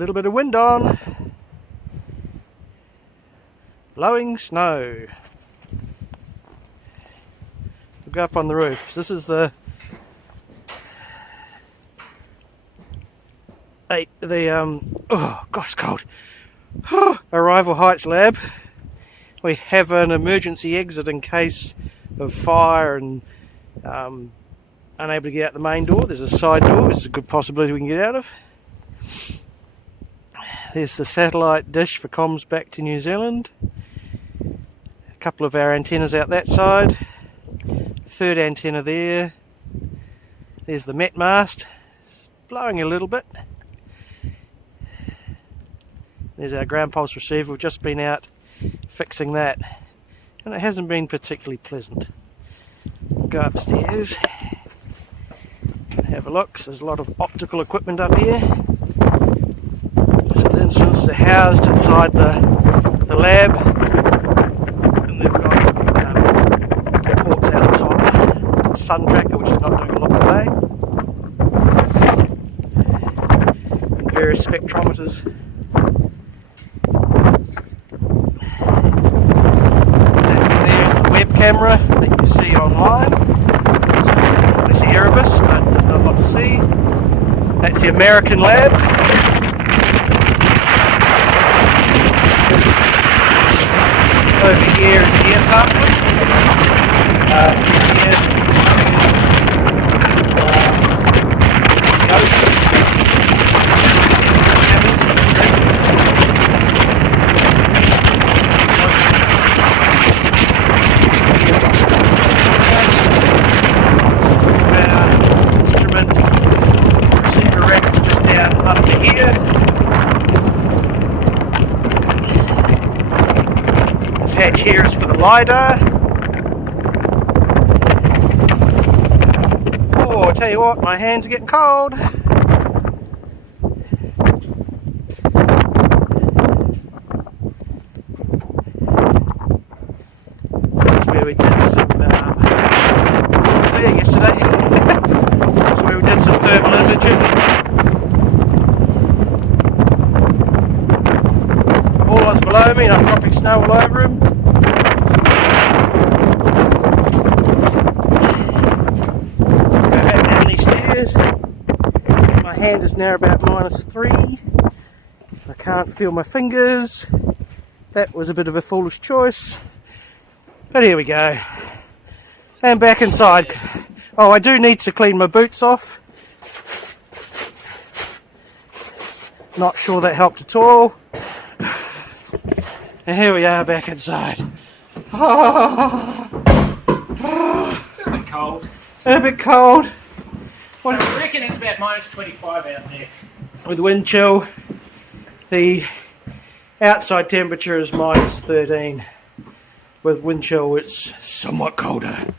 little bit of wind on. Blowing snow. We'll go up on the roof. This is the oh gosh, it's cold. Arrival Heights lab. We have an emergency exit in case of fire and unable to get out the main door. There's a side door, there's a good possibility we can get out of. There's the satellite dish for comms back to New Zealand. A couple of our antennas out that side. Third antenna there. There's the Met mast. It's blowing a little bit. There's our ground pulse receiver. We've just been out fixing that, and it hasn't been particularly pleasant. We'll go upstairs and have a look. So there's a lot of optical equipment up here. So the instruments are housed inside the lab, and they've got ports out the top. A sun tracker, which is not doing a lot today, and various spectrometers. Camera that you see online. I see Erebus, but there's not a lot to see. That's the American lab. Over here is air sampling. Here it's the ocean. Here is for the LiDAR. Oh, I tell you what, my hands are getting cold. This is where we did some yesterday. This is where we did some thermal imaging. Paula's below me and I'm dropping snow all over him. My hand is now about -3. I can't feel my fingers. That was a bit of a foolish choice. But here we go. And back inside. Oh, I do need to clean my boots off. Not sure that helped at all. And here we are back inside. A bit cold. A bit cold. So I reckon it's about -25 out there. With wind chill, the outside temperature is -13. With wind chill, it's somewhat colder.